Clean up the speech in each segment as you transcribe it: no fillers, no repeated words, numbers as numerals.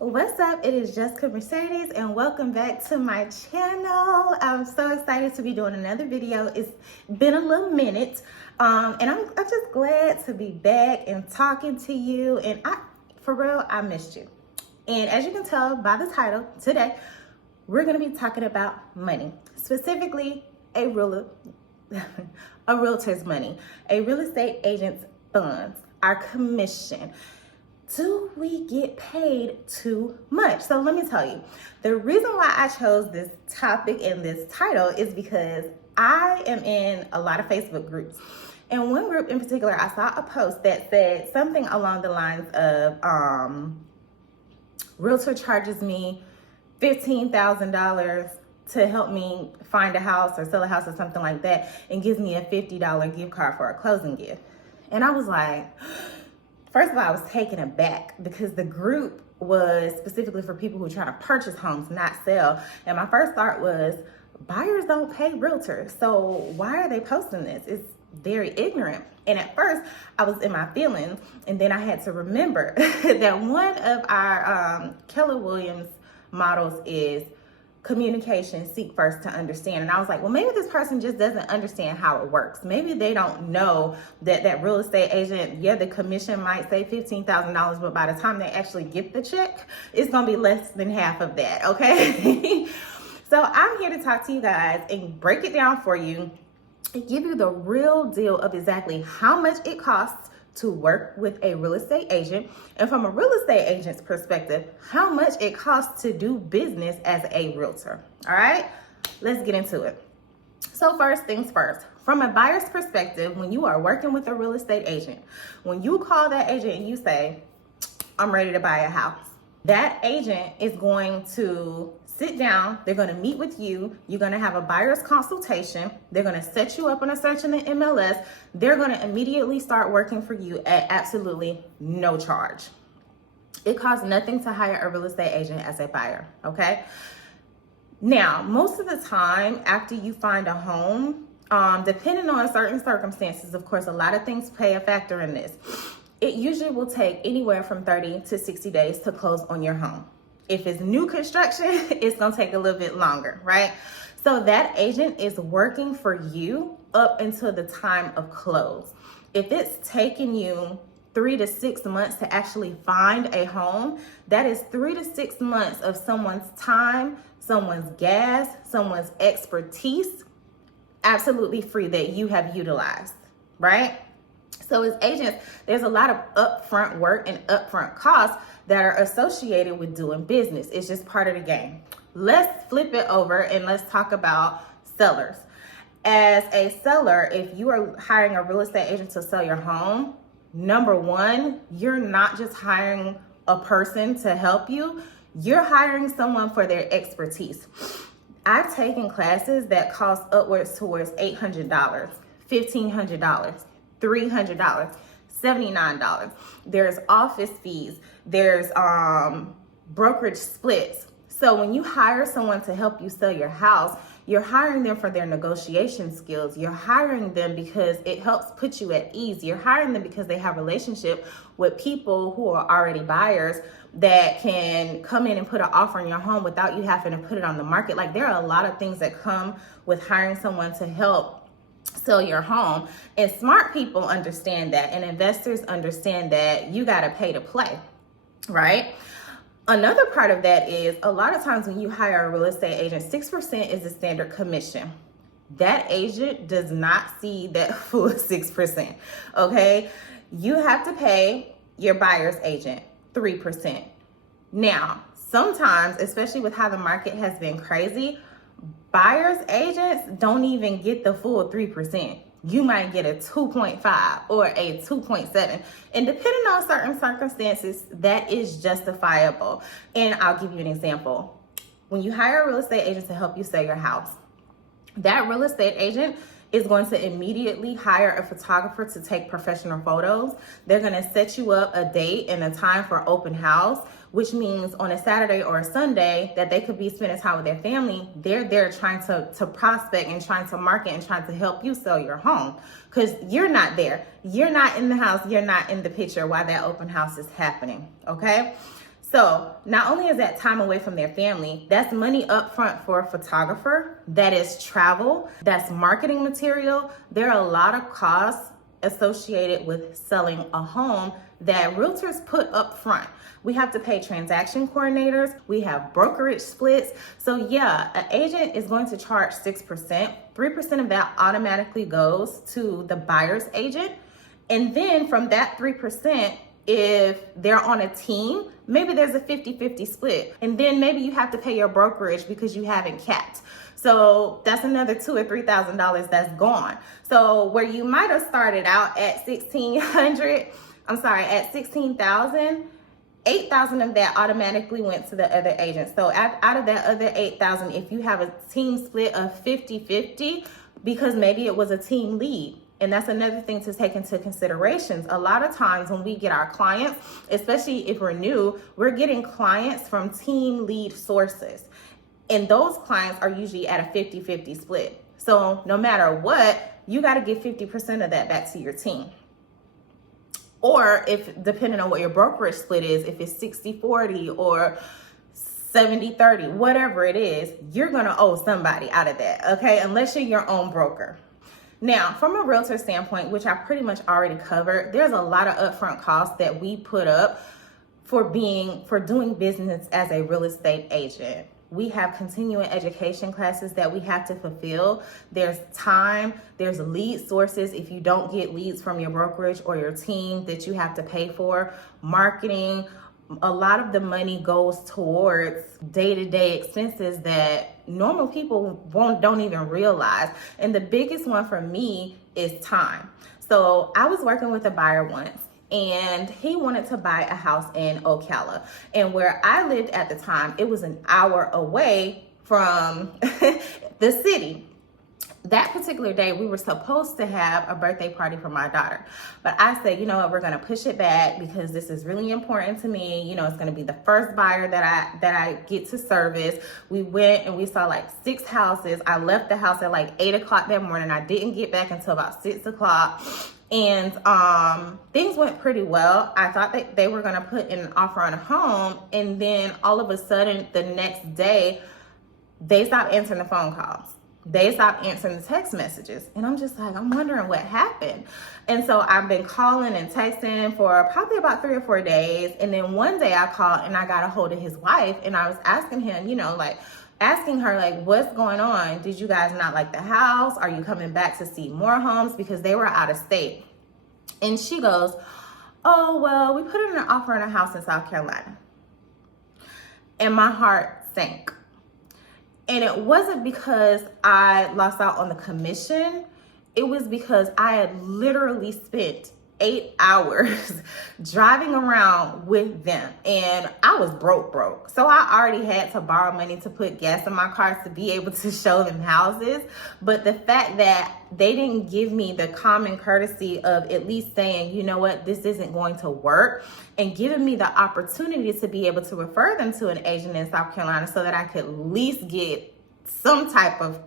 What's up? It is Jessica Mercedes and welcome back to my channel. I'm so excited to be doing another video. It's been a little minute and I'm just glad to be back and talking to you, and for real, I missed you. And as you can tell by the title, today we're going to be talking about money, specifically a realtor's money, a real estate agent's funds, our commission. Do we get paid too much? So let me tell you, the reason why I chose this topic and this title is because I am in a lot of Facebook groups. And one group in particular, I saw a post that said something along the lines of, Realtor charges me $15,000 to help me find a house or sell a house or something like that, and gives me a $50 gift card for a closing gift. And I was like, first of all, I was taken aback because the group was specifically for people who are trying to purchase homes, not sell. And my first thought was, buyers don't pay realtors, so why are they posting this? It's very ignorant. And at first, I was in my feelings, and then I had to remember that one of our Keller Williams models is communication, seek first to understand. And I was like, well, maybe this person just doesn't understand how it works. Maybe they don't know that real estate agent, yeah, the commission might say $15,000, but by the time they actually get the check, it's going to be less than half of that, okay? So I'm here to talk to you guys and break it down for you and give you the real deal of exactly how much it costs to work with a real estate agent, and from a real estate agent's perspective, how much it costs to do business as a realtor. All right, let's get into it. So first things first, from a buyer's perspective, when you are working with a real estate agent, when you call that agent and you say, I'm ready to buy a house, that agent is going to sit down, they're going to meet with you, you're going to have a buyer's consultation, they're going to set you up on a search in the MLS, they're going to immediately start working for you at absolutely no charge. It costs nothing to hire a real estate agent as a buyer, okay? Now, most of the time after you find a home, depending on certain circumstances, of course, a lot of things play a factor in this. It usually will take anywhere from 30 to 60 days to close on your home. If it's new construction, it's gonna take a little bit longer, right? So that agent is working for you up until the time of close. If it's taking you 3 to 6 months to actually find a home, that is 3 to 6 months of someone's time, someone's gas, someone's expertise, absolutely free, that you have utilized, right? So as agents, there's a lot of upfront work and upfront costs that are associated with doing business. It's just part of the game. Let's flip it over and let's talk about sellers. As a seller, if you are hiring a real estate agent to sell your home, number one, you're not just hiring a person to help you, you're hiring someone for their expertise. I've taken classes that cost upwards towards $800, $1,500, $300, $79. There's office fees, there's brokerage splits. So when you hire someone to help you sell your house, you're hiring them for their negotiation skills. You're hiring them because it helps put you at ease. You're hiring them because they have a relationship with people who are already buyers that can come in and put an offer on your home without you having to put it on the market. Like, there are a lot of things that come with hiring someone to help sell your home, and smart people understand that, and investors understand that you got to pay to play, right? Another part of that is, a lot of times when you hire a real estate agent, 6% is the standard commission. That agent does not see that full 6%, okay? You have to pay your buyer's agent 3%. Now, sometimes, especially with how the market has been crazy, buyer's agents don't even get the full 3%. You might get a 2.5 or a 2.7. And depending on certain circumstances, that is justifiable. And I'll give you an example. When you hire a real estate agent to help you sell your house, that real estate agent is going to immediately hire a photographer to take professional photos. They're going to set you up a date and a time for open house, which means on a Saturday or a Sunday that they could be spending time with their family. They're there trying to prospect and trying to market and trying to help you sell your home, because you're not there. You're not in the house. You're not in the picture while that open house is happening, okay? So not only is that time away from their family, that's money up front for a photographer, that is travel, that's marketing material. There are a lot of costs associated with selling a home that realtors put up front. We have to pay transaction coordinators, we have brokerage splits. So yeah, an agent is going to charge 6%. 3% of that automatically goes to the buyer's agent. And then from that 3%, if they're on a team, maybe there's a 50-50 split. And then maybe you have to pay your brokerage because you haven't capped. So that's another $2,000 or $3,000 that's gone. So where you might have started out at at 16,000, 8,000 of that automatically went to the other agent. So out of that other 8,000, if you have a team split of 50-50, because maybe it was a team lead. And that's another thing to take into considerations. A lot of times when we get our clients, especially if we're new, we're getting clients from team lead sources. And those clients are usually at a 50-50 split. So no matter what, you got to give 50% of that back to your team. Or if, depending on what your brokerage split is, if it's 60-40 or 70-30, whatever it is, you're going to owe somebody out of that, okay? Unless you're your own broker. Now, from a realtor standpoint, which I pretty much already covered, there's a lot of upfront costs that we put up for doing business as a real estate agent. We have continuing education classes that we have to fulfill. There's time, there's lead sources if you don't get leads from your brokerage or your team that you have to pay for, marketing. A lot of the money goes towards day-to-day expenses that normal people don't even realize. And the biggest one for me is time. So I was working with a buyer once, and he wanted to buy a house in Ocala. And where I lived at the time, it was an hour away from the city. That particular day, we were supposed to have a birthday party for my daughter. But I said, you know what, we're gonna push it back because this is really important to me. You know, it's gonna be the first buyer that I get to service. We went and we saw like 6 houses. I left the house at like 8 o'clock that morning. I didn't get back until about 6 o'clock. And things went pretty well. I thought that they were gonna put in an offer on a home, and then all of a sudden the next day, they stopped answering the phone calls. They stopped answering the text messages. And I'm just like, I'm wondering what happened. And so I've been calling and texting for probably about 3 or 4 days. And then one day I called and I got a hold of his wife, and I was asking him, asking her, like, what's going on? Did you guys not like the house? Are you coming back to see more homes? Because they were out of state. And she goes, oh, well, we put in an offer on a house in South Carolina. And my heart sank. And it wasn't because I lost out on the commission. It was because I had literally spent 8 hours driving around with them, and I was broke. So I already had to borrow money to put gas in my car to be able to show them houses. But the fact that they didn't give me the common courtesy of at least saying, you know what, this isn't going to work, and giving me the opportunity to be able to refer them to an agent in South Carolina so that I could at least get some type of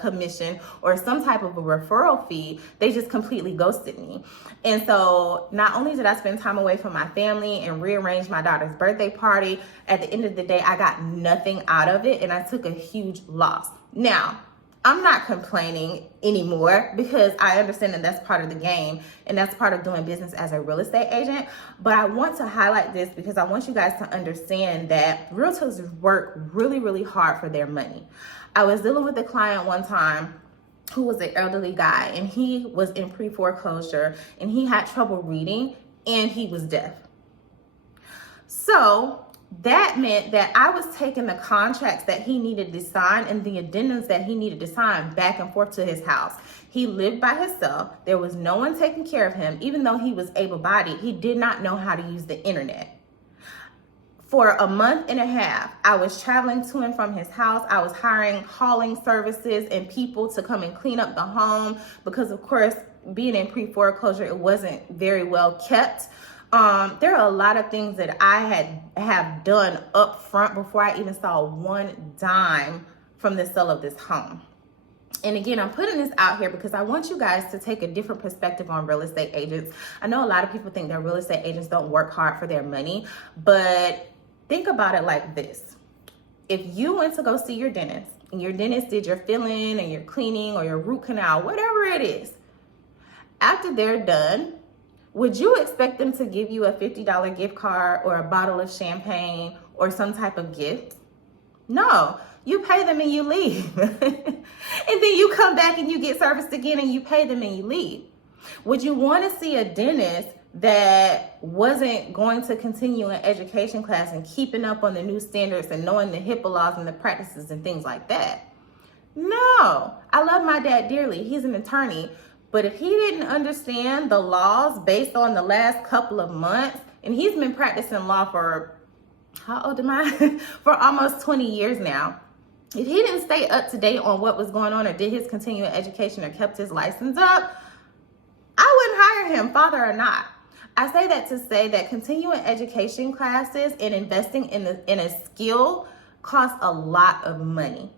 commission or some type of a referral fee, they just completely ghosted me. And so not only did I spend time away from my family and rearrange my daughter's birthday party, at the end of the day, I got nothing out of it, and I took a huge loss. Now, I'm not complaining anymore because I understand that that's part of the game and that's part of doing business as a real estate agent. But I want to highlight this because I want you guys to understand that realtors work really, really hard for their money. I was dealing with a client one time who was an elderly guy, and he was in pre-foreclosure, and he had trouble reading, and he was deaf. So that meant that I was taking the contracts that he needed to sign and the addendums that he needed to sign back and forth to his house. He lived by himself. There was no one taking care of him. Even though he was able-bodied, he did not know how to use the internet. For a month and a half, I was traveling to and from his house. I was hiring hauling services and people to come and clean up the home because, of course, being in pre-foreclosure, it wasn't very well kept. There are a lot of things that I have done up front before I even saw one dime from the sale of this home. And again, I'm putting this out here because I want you guys to take a different perspective on real estate agents. I know a lot of people think that real estate agents don't work hard for their money, but Think about it like this. If you went to go see your dentist and your dentist did your filling and your cleaning or your root canal, whatever it is, after they're done, would you expect them to give you a $50 gift card or a bottle of champagne or some type of gift? No, you pay them and you leave. And then you come back and you get serviced again and you pay them and you leave. Would you want to see a dentist that wasn't going to continue an education class and keeping up on the new standards and knowing the HIPAA laws and the practices and things like that? No. I love my dad dearly. He's an attorney. But if he didn't understand the laws based on the last couple of months, and he's been practicing law for, how old am I? For almost 20 years now. If he didn't stay up to date on what was going on or did his continuing education or kept his license up, I wouldn't hire him, father or not. I say that to say that continuing education classes and investing in a skill costs a lot of money.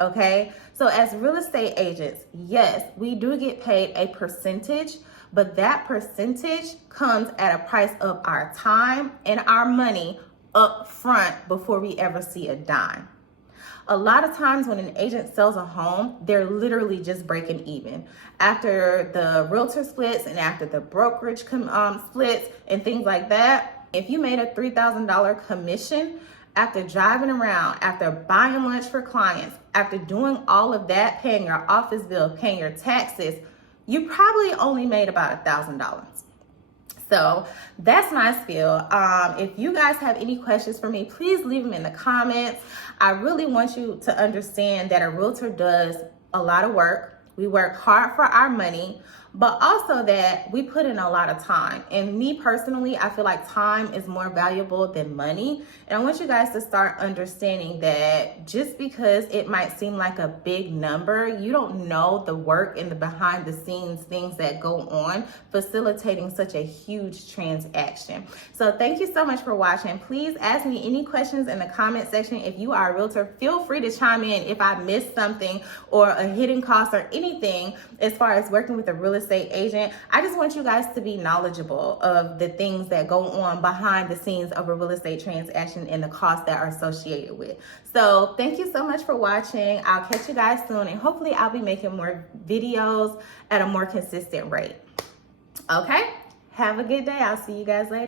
Okay, so as real estate agents, yes, we do get paid a percentage, but that percentage comes at a price of our time and our money up front before we ever see a dime. A lot of times when an agent sells a home, they're literally just breaking even. After the realtor splits and after the brokerage splits and things like that, if you made a $3,000 commission, after driving around, after buying lunch for clients, after doing all of that, paying your office bill, paying your taxes, you probably only made about $1,000. So that's my spiel. If you guys have any questions for me, please leave them in the comments. I really want you to understand that a realtor does a lot of work. We work hard for our money, but also that we put in a lot of time. And me personally, I feel like time is more valuable than money. And I want you guys to start understanding that just because it might seem like a big number, you don't know the work and the behind the scenes things that go on facilitating such a huge transaction. So thank you so much for watching. Please ask me any questions in the comment section. If you are a realtor, feel free to chime in if I missed something or a hidden cost or anything as far as working with a real estate agent. I just want you guys to be knowledgeable of the things that go on behind the scenes of a real estate transaction and the costs that are associated with. So thank you so much for watching. I'll catch you guys soon, and hopefully I'll be making more videos at a more consistent rate. Okay, have a good day. I'll see you guys later.